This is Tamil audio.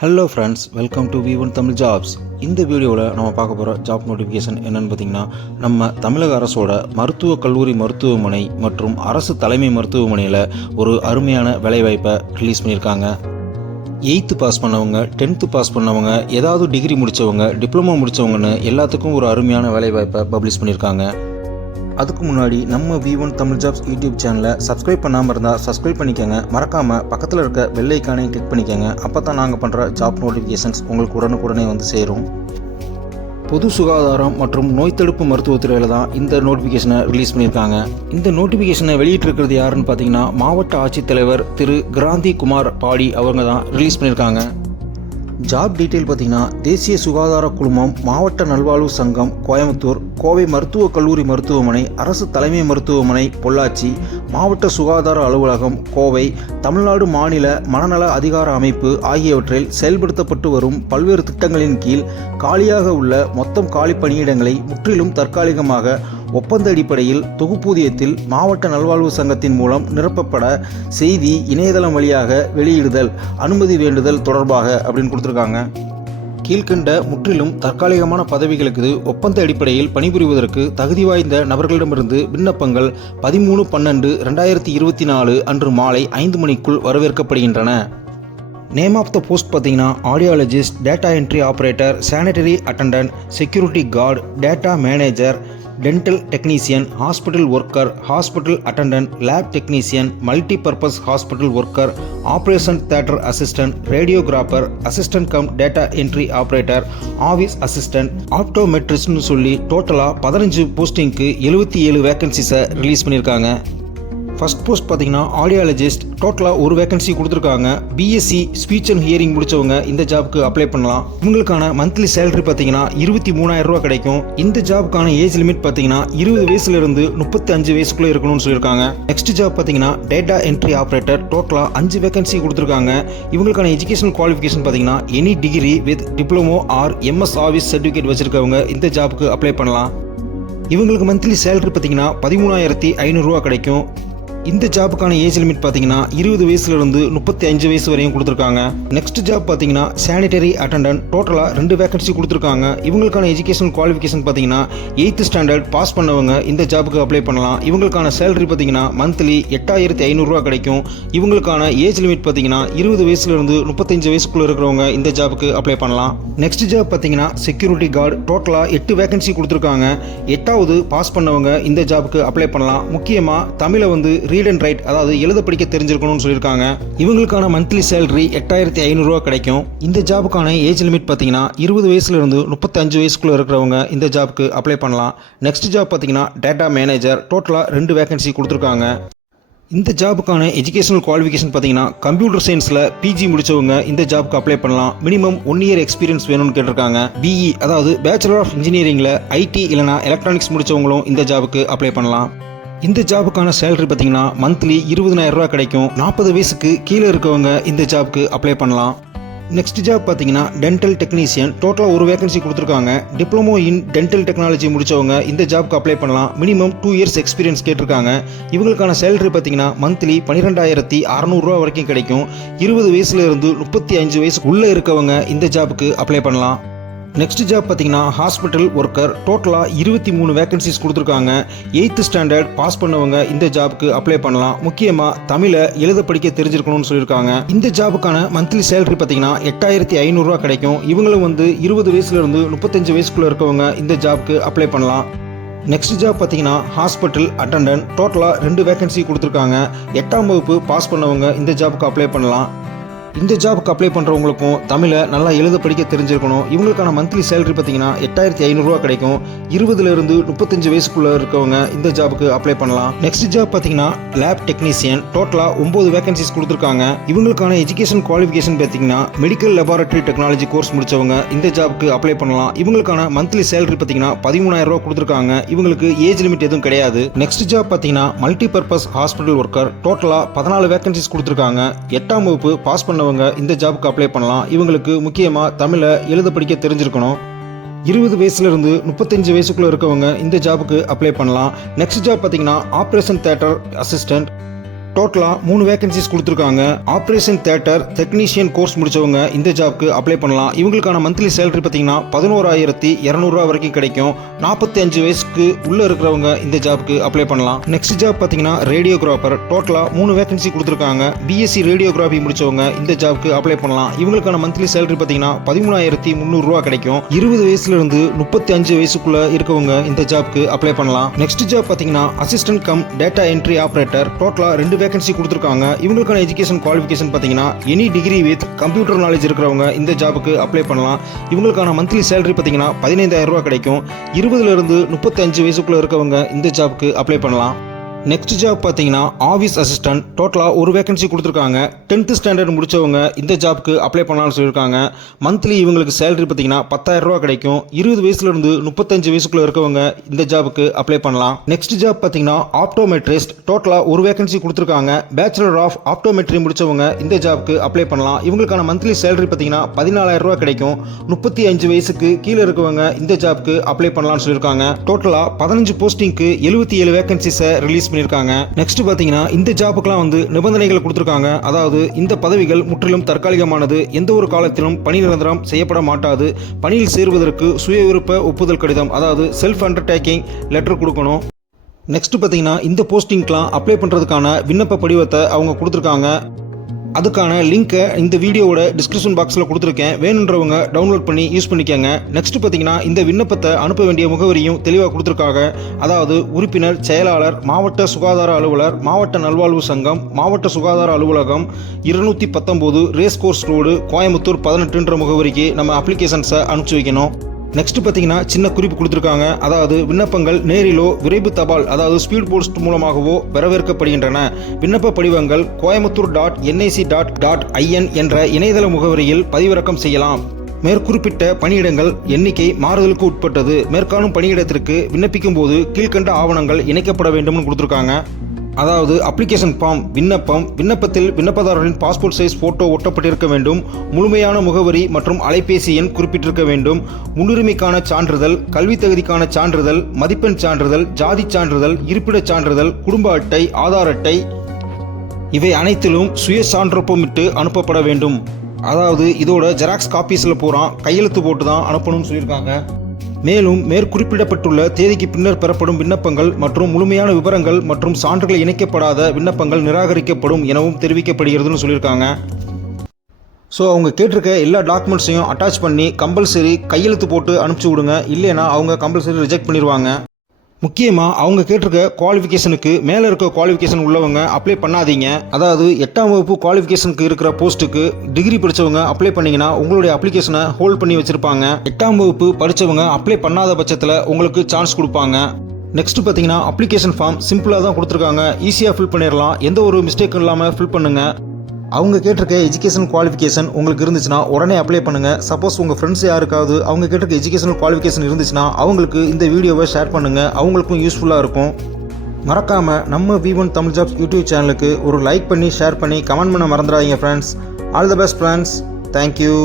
Hello friends welcome to V one Tamil jobs இந்த வீடியோவில் நம்ம பார்க்க போகிற ஜாப் நோட்டிஃபிகேஷன் என்னென்னு பார்த்தீங்கன்னா நம்ம தமிழக அரசோட மருத்துவக் கல்லூரி மருத்துவமனை மற்றும் அரசு தலைமை மருத்துவமனையில் ஒரு அருமையான வேலைவாய்ப்பை ரிலீஸ் பண்ணியிருக்காங்க. எயித்து பாஸ் பண்ணவங்க டென்த்து பாஸ் பண்ணவங்க ஏதாவது டிகிரி முடித்தவங்க டிப்ளமோ முடித்தவங்கன்னு எல்லாத்துக்கும் ஒரு அருமையான வேலைவாய்ப்பை பப்ளிஷ் பண்ணியிருக்காங்க. அதுக்கு முன்னாடி நம்ம V one Tamil jobs YouTube சேனலை சப்ஸ்கிரைப் பண்ணாமல் இருந்தால் சப்ஸ்கிரைப் பண்ணிக்கோங்க. மறக்காமல் பக்கத்தில் இருக்க வெள்ளைக்கானே கிளிக் பண்ணிக்கோங்க. அப்போ தான் நாங்கள் பண்ணுற ஜாப் நோட்டிஃபிகேஷன்ஸ் உங்களுக்கு உடனுக்குடனே வந்து சேரும். பொது சுகாதாரம் மற்றும் நோய் தடுப்பு மருத்துவத்துறையில் தான் இந்த நோட்டிஃபிகேஷனை ரிலீஸ் பண்ணியிருக்காங்க. இந்த நோட்டிஃபிகேஷனை வெளியிட்டிருக்கிறது யாருன்னு பார்த்தீங்கன்னா மாவட்ட ஆட்சித்தலைவர் திரு கிராந்தி குமார் பாடி அவங்க தான் ரிலீஸ் பண்ணியிருக்காங்க. ஜாப் டீட்டெயில் பார்த்தீங்கன்னா தேசிய சுகாதார குழுமம் மாவட்ட நல்வாழ்வு சங்கம் கோயம்புத்தூர் கோவை மருத்துவக் கல்லூரி மருத்துவமனை அரசு தலைமை மருத்துவமனை பொள்ளாச்சி மாவட்ட சுகாதார அலுவலகம் கோவை தமிழ்நாடு மாநில மனநல அதிகார அமைப்பு ஆகியவற்றில் செயல்படுத்தப்பட்டு வரும் பல்வேறு திட்டங்களின் கீழ் காலியாக உள்ள மொத்தம் காலி பணியிடங்களை முற்றிலும் தற்காலிகமாக ஒப்பந்த அடிப்படையில் தொகுப்பூதியத்தில் மாவட்ட நல்வாழ்வு சங்கத்தின் மூலம் நிரப்பப்பட செய்தி இணையதளம் வழியாக வெளியிடுதல் அனுமதி வேண்டுதல் தொடர்பாக அப்படின்னு கொடுத்துருக்காங்க. கீழ்கண்ட முற்றிலும் தற்காலிகமான பதவிகளுக்கு ஒப்பந்த அடிப்படையில் பணிபுரிவதற்கு தகுதி வாய்ந்த நபர்களிடமிருந்து விண்ணப்பங்கள் பதிமூணு பன்னெண்டு ரெண்டாயிரத்தி இருபத்தி நாலு அன்று மாலை ஐந்து மணிக்குள் வரவேற்கப்படுகின்றன. நேம் ஆஃப் த போஸ்ட் பார்த்தீங்கன்னா audiologist data entry operator sanitary attendant security guard data manager dental technician hospital worker hospital attendant lab technician multi purpose hospital worker operation theatre assistant radiographer assistant cum data entry operator office assistant ஆப்டோமெட்ரிஸ்ட்னு சொல்லி டோட்டலாக பதினஞ்சு போஸ்டிங்க்கு எழுபத்தி ஏழு வேகன்சிஸை ரிலீஸ் பண்ணியிருக்காங்க. ஃபஸ்ட் போஸ்ட் பார்த்தீங்கன்னா ஆடியாலஜிஸ்ட் டோட்டலாக ஒரு வேகன்சி கொடுத்துருக்காங்க. பிஎஸ்சி ஸ்பீச் அண்ட் ஹியரிங் முடிச்சவங்க இந்த ஜாப்க்கு அப்ளை பண்ணலாம். இவங்களுக்கான மந்த்லி சேலரி பார்த்தீங்கன்னா இருபத்தி மூணாயிரம் ரூபா கிடைக்கும். இந்த ஜாப்க்கான ஏஜ் லிமிட் பார்த்தீங்கன்னா இருபது வயசுல இருந்து முப்பத்தி அஞ்சு வயசுக்குள்ள இருக்கணும்னு சொல்லியிருக்காங்க. நெக்ஸ்ட் ஜாப் பார்த்தீங்கன்னா டேட்டா என்ட்ரி ஆப்ரேட்டர் டோட்டலாக அஞ்சு வேகன்சி கொடுத்துருக்காங்க. இவங்களுக்கான எஜுகேஷன் குவாலிஃபிகேஷன் பார்த்தீங்கன்னா any degree with diploma or MS office certificate வச்சிருக்கவங்க இந்த ஜாப்க்கு அப்ளை பண்ணலாம். இவங்களுக்கு மந்த்லி சேலரி பார்த்தீங்கன்னா பதிமூணாயிரத்தி ஐநூறுரூவா கிடைக்கும். இந்த ஜாப்புக்கான ஏஜ் லிமிட் பார்த்தீங்கன்னா இருபது வயசுல இருந்து முப்பத்தி அஞ்சு வயசு வரையும் கொடுத்துருக்காங்க. நெக்ஸ்ட் ஜாப் பார்த்தீங்கன்னா சானிட்டரி அட்டண்டன்ட் டோட்டலாக ரெண்டு வேகன்சி கொடுத்துருக்காங்க. இவங்களுக்கான எஜுகேஷன் குவாலிஃபிகேஷன் பார்த்தீங்கன்னா எயித்து ஸ்டாண்டர்ட் பாஸ் பண்ணவங்க இந்த ஜாபுக்கு அப்ளை பண்ணலாம். இவங்களுக்கான சேலரி பார்த்தீங்கன்னா மந்த்லி எட்டாயிரத்தி ஐநூறுரூவா கிடைக்கும். இவங்களுக்கான ஏஜ் லிமிட் பார்த்தீங்கன்னா இருபது வயசுல இருந்து முப்பத்தஞ்சு வயசுக்குள்ள இருக்கிறவங்க இந்த ஜாபுக்கு அப்ளை பண்ணலாம். நெக்ஸ்ட் ஜாப் பார்த்தீங்கன்னா செக்யூரிட்டி கார்டு டோட்டலாக எட்டு வேகன்சி கொடுத்துருக்காங்க. எட்டாவது பாஸ் பண்ணவங்க இந்த ஜாபுக்கு அப்ளை பண்ணலாம். முக்கியமாக தமிழை வந்து ரீட் அண்ட் ரைட் அதாவது எழுத படிக்க தெரிஞ்சிருக்கணும்னு சொல்லியிருக்காங்க. இவங்களுக்கான மந்த்லி சேலரி எட்டாயிரத்தி ஐநூறுரூவா கிடைக்கும். இந்த ஜாபுக்கான ஏஜ் லிமிட் பார்த்தீங்கன்னா இருபது வயசுலேருந்து முப்பத்தஞ்சு வயசுக்குள்ளே இருக்கிறவங்க இந்த ஜாப்க்கு அப்ளை பண்ணலாம். நெக்ஸ்ட் ஜாப் பார்த்தீங்கன்னா டேட்டா மேனேஜர் டோட்டலாக ரெண்டு வேகன்சி கொடுத்துருக்காங்க. இந்த ஜாபுக்கான எஜுகேஷனல் குவாலிஃபிகேஷன் பார்த்தீங்கன்னா கம்ப்யூட்டர் சயின்ஸில் பிஜி முடித்தவங்க இந்த ஜாப்க்கு அப்ளை பண்ணலாம். மினிமம் ஒன் இயர் எக்ஸ்பீரியன்ஸ் வேணும்னு கேட்டிருக்காங்க. பிஇ அதாவது பேச்சுலர் ஆஃப் இன்ஜினியரிங்கில் ஐடி இல்லைனா எலக்ட்ரானிக்ஸ் முடித்தவங்களும் இந்த ஜாபுக்கு அப்ளை பண்ணலாம். இந்த ஜாபுக்கான சேலரி பார்த்தீங்கன்னா மந்த்லி இருபதனாயிரம் ரூபா கிடைக்கும். நாற்பது வயசுக்கு கீழே இருக்கவங்க இந்த ஜாப்க்கு அப்ளை பண்ணலாம். நெக்ஸ்ட் ஜாப் பார்த்தீங்கன்னா டென்டல் டெக்னீஷியன் டோட்டலாக ஒரு வேகன்சி கொடுத்துருக்காங்க. டிப்ளமோ இன் டென்டல் டெக்னாலஜி முடிச்சவங்க இந்த ஜாப்க்கு அப்ளை பண்ணலாம். மினிமம் டூ இயர்ஸ் எக்ஸ்பீரியன்ஸ் கேட்டிருக்காங்க. இவங்களுக்கான சேலரி பார்த்தீங்கன்னா மந்த்லி பன்னிரெண்டாயிரத்தி அறநூறுரூவா வரைக்கும் கிடைக்கும். இருபது வயசுலேருந்து முப்பத்தி அஞ்சு வயசு உள்ளே இருக்கவங்க இந்த ஜாபுக்கு அப்ளை பண்ணலாம். நெக்ஸ்ட் ஜாப் பார்த்தீங்கன்னா ஹாஸ்பிட்டல் ஒர்க்கர் டோட்டலாக இருபத்தி மூணு வேகன்சிஸ் கொடுத்துருக்காங்க. எயித்து ஸ்டாண்டர்ட் பாஸ் பண்ணவங்க இந்த ஜாப்க்கு அப்ளை பண்ணலாம். முக்கியமாக தமிழை எழுத படிக்க தெரிஞ்சிருக்கணும்னு சொல்லியிருக்காங்க. இந்த ஜாபுக்கான மந்த்லி சேலரி பார்த்தீங்கன்னா எட்டாயிரத்தி ஐநூறுரூவா கிடைக்கும். இவங்களும் வந்து இருபது வயசுலேருந்து முப்பத்தஞ்சு வயசுக்குள்ளே இருக்கவங்க இந்த ஜாப்க்கு அப்ளை பண்ணலாம். நெக்ஸ்ட் ஜாப் பார்த்தீங்கன்னா ஹாஸ்பிட்டல் அட்டண்டன்ட் டோட்டலாக ரெண்டு வேகன்சி கொடுத்துருக்காங்க. எட்டாம் வகுப்பு பாஸ் பண்ணவங்க இந்த ஜாபுக்கு அப்ளை பண்ணலாம். இந்த ஜாபுக்கு அப்ளை பண்ணுறவங்களுக்கும் தமிழை நல்லா எழுத படிக்க தெரிஞ்சிருக்கணும். இவங்களுக்கான மந்த்லி சேலரி பார்த்தீங்கன்னா எட்டாயிரத்தி ஐநூறுரூவா கிடைக்கும். இருபதுல இருந்து முப்பத்தஞ்சு வயசுக்குள்ளே இருக்கவங்க இந்த ஜாபுக்கு அப்ளை பண்ணலாம். நெக்ஸ்ட் ஜாப் பார்த்தீங்கன்னா லேப் டெக்னீஷியன் டோட்டலாக ஒம்பது வேகன்சிஸ் கொடுத்துருக்காங்க. இவங்களுக்கான எஜுகேஷன் குவாலிஃபிகேஷன் பார்த்தீங்கன்னா மெடிக்கல் லெபார்டரி டெக்னாலஜி கோர்ஸ் முடிச்சவங்க இந்த ஜாபுக்கு அப்ளை பண்ணலாம். இவங்களுக்கான மந்த்லி சேலரி பார்த்தீங்கன்னா பதிமூணாயிரம் ரூபா கொடுத்துருக்காங்க. இவங்களுக்கு ஏஜ் லிமிட் எதுவும் கிடையாது. நெக்ஸ்ட் ஜாப் பார்த்தீங்கன்னா மல்டி பர்பஸ் ஹாஸ்பிட்டல் ஒர்க்கர் டோட்டலாக பதினாலு வேகன்சிஸ் கொடுத்துருக்காங்க. எட்டாம் வகுப்பு பாஸ் பண்ண பண்ணவங்க இந்த ஜாபுக்கு அப்ளை பண்ணலாம். இவங்களுக்கு முக்கியமாக தமிழை எழுத படிக்க தெரிஞ்சிருக்கணும். இருபது வயசுல இருந்து முப்பத்தஞ்சு வயசுக்குள்ள இருக்கவங்க இந்த ஜாபுக்கு அப்ளை பண்ணலாம். நெக்ஸ்ட் ஜாப் பார்த்தீங்கன்னா ஆப்ரேஷன் தேட்டர் அசிஸ்டன்ட் டோட்டலாக மூணு வேகன்சிஸ் கொடுத்துருக்காங்க. ஆப்ரேஷன் தேட்டர் டெக்னீஷியன் கோர்ஸ் முடிச்சவங்க இந்த ஜாப்க்கு அப்ளை பண்ணலாம். இவங்களுக்கான மந்த்லி சேலரி பார்த்தீங்கன்னா பதினோராயிரத்தி இரநூறுவா வரைக்கும் கிடைக்கும். நாற்பத்தி அஞ்சு வயசுக்கு உள்ளே இருக்கிறவங்க இந்த ஜாப்க்கு அப்ளை பண்ணலாம். நெக்ஸ்ட் ஜாப் பார்த்தீங்கன்னா ரேடியோகிராஃபர் டோட்டலாக மூணு வேகன்சி கொடுத்துருக்காங்க. பிஎஸ்சி ரேடியோகிராஃபி முடிச்சவங்க இந்த ஜாப்க்கு அப்ளை பண்ணலாம். இவங்களுக்கான மந்த்லி சேலரி பார்த்தீங்கன்னா பதிமூணாயிரத்தி முந்நூறுரூவா கிடைக்கும். இருபது வயசுலேருந்து முப்பத்தி அஞ்சு வயசுக்குள்ள இருக்கவங்க இந்த ஜாப்க்கு அப்ளை பண்ணலாம். நெக்ஸ்ட் ஜாப் பார்த்தீங்கன்னா assistant cum data entry operator டோட்டலாக ரெண்டு வேகன்சி கொடுத்துருக்காங்க. இவங்களுக்கான எஜுகேஷன் குவாலிஃபிகேஷன் பார்த்தீங்கன்னா any degree with computer knowledge இருக்கிறவங்க இந்த ஜாபுக்கு அப்ளை பண்ணலாம். இவங்களுக்கான மந்த்லி சேலரி பார்த்தீங்கன்னா பதினைந்தாயிரம் ரூபா கிடைக்கும். இருபதுலேருந்து முப்பத்தஞ்சு வயசுக்குள்ளே இருக்கவங்க இந்த ஜாபுக்கு அப்ளை பண்ணலாம். நெக்ஸ்ட் ஜாப் பார்த்தீங்கன்னா ஆஃபீஸ் அசிஸ்டன்ட் டோட்டலாக ஒரு வேகன்சி கொடுத்துருக்காங்க. டென்த்து ஸ்டாண்டர்ட் முடிச்சவங்க இந்த ஜாப்க்கு அப்ளை பண்ணலாம்னு சொல்லியிருக்காங்க. மந்த்லி இவங்களுக்கு சேலரி பார்த்தீங்கன்னா பத்தாயிரம் ரூபா கிடைக்கும். இருபது வயசுலேருந்து முப்பத்தஞ்சு வயசுக்குள்ள இருக்கவங்க இந்த ஜாபுக்கு அப்ளை பண்ணலாம். நெக்ஸ்ட் ஜாப் பார்த்தீங்கன்னா ஆப்டோமெட்ரிஸ்ட் டோட்டலாக ஒரு வேகன்சி கொடுத்துருக்காங்க. பேச்சுலர் ஆஃப் ஆப்டோமெட்ரி முடிச்சவங்க இந்த ஜாப்க்கு அப்ளை பண்ணலாம். இவங்களுக்கான மந்த்லி சேலரி பார்த்தீங்கன்னா பதினாலாயிரம் ரூபா கிடைக்கும். முப்பத்தி அஞ்சு வயசுக்கு கீழே இருக்கவங்க இந்த ஜாப்க்கு அப்ளை பண்ணலாம்னு சொல்லியிருக்காங்க. டோட்டலாக பதினஞ்சு போஸ்டிங்க்கு எழுபத்தி ஏழு வேகன்சிஸை ரிலீஸ் பண்ணியிருக்காங்க. நெக்ஸ்ட் பார்த்தீங்கன்னா இந்த ஜாபுக்கெல்லாம் வந்து நிபந்தனைகள் கொடுத்துருக்காங்க. அதாவது இந்த பதவிகள் முற்றிலும் தற்காலிகமானது. எந்த ஒரு காலத்திலும் பணி நிரந்தரம் செய்யப்பட மாட்டாது. பணியில் சேருவதற்கு சுய விருப்ப ஒப்புதல் கடிதம் அதாவது செல்ஃப் அண்டர்டேக்கிங் லெட்டர் கொடுக்கணும். நெக்ஸ்ட் பார்த்தீங்கன்னா இந்த போஸ்டிங்க்கெலாம் அப்ளை பண்ணுறதுக்கான விண்ணப்ப படிவத்தை அவங்க கொடுத்துருக்காங்க. அதுக்கான லிங்க்கை இந்த வீடியோவோட டிஸ்கிரிப்ஷன் பாக்ஸில் கொடுத்துருக்கேன். வேணுன்றவங்க டவுன்லோட் பண்ணி யூஸ் பண்ணிக்கோங்க. நெக்ஸ்ட் பார்த்தீங்கன்னா இந்த விண்ணப்பத்தை அனுப்ப வேண்டிய முகவரியும் தெளிவாக கொடுத்துருக்காங்க. அதாவது உறுப்பினர் செயலாளர் மாவட்ட சுகாதார அலுவலர் மாவட்ட நல்வாழ்வு சங்கம் மாவட்ட சுகாதார அலுவலகம் இருநூத்தி பத்தொம்போது ரேஸ் கோர்ஸ் ரோடு கோயம்புத்தூர் பதினெட்டுன்ற முகவரிக்கு நம்ம அப்ளிகேஷன்ஸை அனுப்பிச்சி வைக்கணும். நெக்ஸ்ட் பார்த்தீங்கன்னா சின்ன குறிப்பு கொடுத்துருக்காங்க. அதாவது விண்ணப்பங்கள் நேரிலோ விரைவு தபால் அதாவது ஸ்பீட் போஸ்ட் மூலமாகவோ வரவேற்கப்படுகின்றன. விண்ணப்ப படிவங்கள் Coimbatore dot NIC dot dot IN என்ற இணையதள முகவரியில் பதிவிறக்கம் செய்யலாம். மேற்குறிப்பிட்ட பணியிடங்கள் எண்ணிக்கை மாறுதலுக்கு உட்பட்டது. மேற்காணும் பணியிடத்திற்கு விண்ணப்பிக்கும் போது கீழ்க்கண்ட ஆவணங்கள் இணைக்கப்பட வேண்டும்னு கொடுத்துருக்காங்க. அதாவது அப்ளிகேஷன் ஃபார்ம் விண்ணப்பம் விண்ணப்பத்தில் விண்ணப்பதாரரின் பாஸ்போர்ட் சைஸ் போட்டோ ஒட்டப்பட்டிருக்க வேண்டும் முழுமையான முகவரி மற்றும் அலைபேசி எண் குறிப்பிட்டிருக்க வேண்டும் முன்னுரிமைக்கான சான்றிதழ் கல்வி தகுதிக்கான சான்றிதழ் மதிப்பெண் சான்றிதழ் ஜாதி சான்றிதழ் இருப்பிடச் சான்றிதழ் குடும்ப அட்டை ஆதார் அட்டை இவை அனைத்திலும் சுய சான்றொப்பமிட்டு அனுப்பப்பட வேண்டும். அதாவது இதோட ஜெராக்ஸ் காப்பீஸில் பூரா கையெழுத்து போட்டு தான் அனுப்பணும்னு சொல்லியிருக்காங்க. மேலும் மேற்குறிப்பிடப்பட்டுள்ள தேதிக்கு பின்னர் பெறப்படும் விண்ணப்பங்கள் மற்றும் முழுமையான விவரங்கள் மற்றும் சான்றுகள் இணைக்கப்படாத விண்ணப்பங்கள் நிராகரிக்கப்படும் எனவும் தெரிவிக்கப்படுகிறதுன்னு சொல்லியிருக்காங்க. ஸோ அவங்க கேட்டிருக்க எல்லா டாக்குமெண்ட்ஸையும் அட்டாச் பண்ணி கம்பல்சரி கையெழுத்து போட்டு அனுப்பிச்சி விடுங்க. இல்லைன்னா அவங்க கம்பல்சரி ரிஜெக்ட் பண்ணிடுவாங்க முக்கியமாக அவங்க கேட்டிருக்க குவாலிஃபிகேஷனுக்கு மேலே இருக்க குவாலிஃபிகேஷன் உள்ளவங்க அப்ளை பண்ணாதீங்க. அதாவது எட்டாம் வகுப்பு குவாலிஃபிகேஷனுக்கு இருக்கிற போஸ்ட்டுக்கு டிகிரி படித்தவங்க அப்ளை பண்ணீங்கன்னா உங்களுடைய அப்ளிகேஷனை ஹோல்ட் பண்ணி வச்சுருப்பாங்க. எட்டாம் வகுப்பு படித்தவங்க அப்ளை பண்ணாத பட்சத்தில் உங்களுக்கு சான்ஸ் கொடுப்பாங்க. நெக்ஸ்ட் பார்த்தீங்கன்னா அப்ளிகேஷன் ஃபார்ம் சிம்பிளாக தான் கொடுத்துருக்காங்க. ஈஸியாக ஃபில் பண்ணிடலாம் எந்த ஒரு மிஸ்டேக்கும் இல்லாமல் ஃபில் பண்ணுங்கள் அவங்க கேட்டிருக்க எஜுகேஷன் குவாலிஃபிகேஷன் உங்களுக்கு இருந்துச்சுன்னா உடனே அப்ளை பண்ணுங்கள் சப்போஸ் உங்கள் ஃப்ரெண்ட்ஸ் யாருக்காவது அவங்க கேட்டிருக்க எஜுகேஷனல் குவாலிஃபிகேஷன் இருந்துச்சுன்னா அவங்களுக்கு இந்த வீடியோவை ஷேர் பண்ணுங்கள் அவங்களுக்கும் யூஸ்ஃபுல்லாக இருக்கும். மறக்காமல் நம்ம V one Tamil jobs YouTube சேனலுக்கு ஒரு லைக் பண்ணி ஷேர் பண்ணி கமெண்ட் பண்ண மறந்துடாதீங்க friends all the best friends thank you